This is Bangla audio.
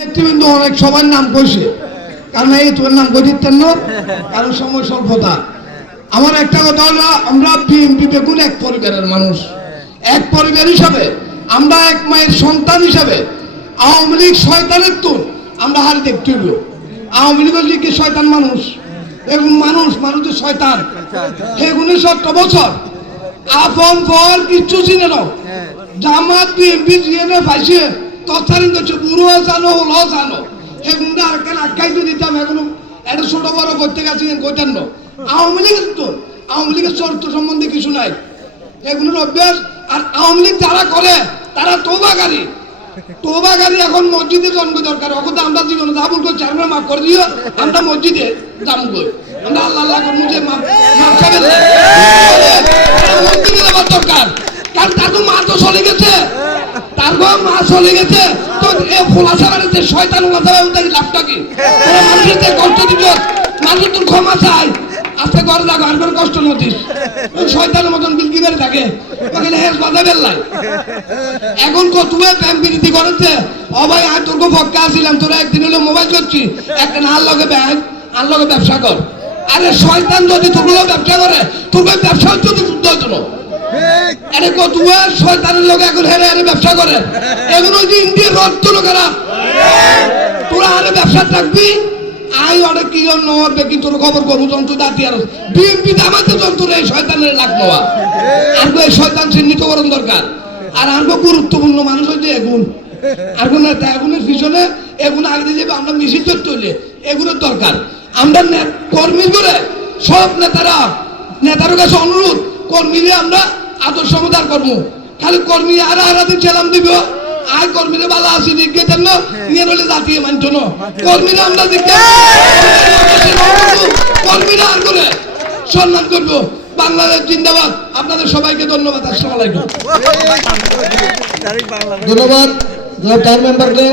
নেতৃবৃন্দ অনেক সবার নাম কইছে, কারণ এই তোর নাম কই দিতেন না, কারণ সময় স্বল্পতা। আমার একটা কথা হলো, আমরা বিএনপি বেগুন এক পরিবারের মানুষ, এক পরিবার হিসাবে আমরা এক মায়ের সন্তান হিসাবে আওয়ামী লীগ শয়তানের তো আমরা হার দেখতে হইব। আওয়ামী লীগের লিগে শয়তান মানুষ, এগুন মানুষ মানুষের শয়তান, এগুনে 17 বছর আপন ফল কিচ্ছু চিনে নাও। জামাত বিএনপি জিএনএ পাইছে তৎকালীন করছে, বুড়ো জানো হলো জানো, সেগুনটা আর কেন আখ্যায়িত দিতাম। এখন একটা ছোট বড় করতে গেছে কইতেন না। আওয়ামী লীগের তো আওয়ামী লীগের চরিত্র সম্বন্ধে কিছু নাই, এগুলোর অভ্যাস। আর আওয়ামী লীগ যারা করে তারা তৌবাকারী। এখন মসজিদে জন্ম দরকার, অকথা আমরা জীবনে যা ভুল করছি আমরা মাফ করে দিও, আমরা মসজিদে যাবো কই, আমরা আল্লাহ আল্লাহ করবো যে মাফ চাবেন মসজিদে যাবার দরকার। কারণ তার তো মা তো চলে গেছে, তার মা চলে গেছে, তো ফোলা ছাড়াতে শয়তান ওলা ছাড়া তাই লাভটা কি? মানুষের কষ্ট দিত, মানুষ তোর ক্ষমা চাই, আজকে ঘরে থাকো আর কোনো কষ্ট নতিস, শয়তানের মতন বিলকি বেড়ে থাকে, ওখানে হেস বাধা বেললাই। এখন কতুয়ে প্রেম প্রীতি করেছে, ও ভাই আমি তোর পক্ষে আসছিলাম, তোরা একদিন হলে মোবাইল করছি, একটা আর লগে ব্যাংক আর লগে ব্যবসা কর। আরে শয়তান যদি তোগুলো ব্যবসা করে, তোর ব্যবসা যদি যুদ্ধ হইতো না। আরে কতুয়ে শয়তানের লোক এখন হেরে হেরে ব্যবসা করে, এগুলো যে ইন্ডিয়ার রক্ত লোকেরা, তোরা আরে ব্যবসা থাকবি। আই অনেক কি জন্য কি তোর খবর করবো যন্ত্র দাঁতি আর বিএনপি আমাদের যন্ত্র এই শয়তানের লাগ নেওয়া, আর এই শয়তান চিহ্নিতকরণ দরকার। আর আরো গুরুত্বপূর্ণ মানুষ হচ্ছে এগুন, আর কোন নেতা এগুনের পিছনে এগুলো আগে দিয়ে যাবে, আমরা মিছিল করতে হইলে এগুলোর দরকার। আমরা কর্মী করে সব নেতার কাছে অনুরোধ, কর্মীরে আমরা আদর্শ মতার করবো। খালি কর্মী আর দিন ছেলাম দিব, আয় কর্মীরা ভালো আছি দিকে দেন না, নিয়ে হলে জাতীয় মানছ না, কর্মীরা আমরা দিকে কর্মীরা আর করে সম্মান করবো। বাংলাদেশ জিন্দাবাদ। আপনাদের সবাইকে ধন্যবাদ। আসসালামু আলাইকুম। ধন্যবাদ 4 মেম্বারকে।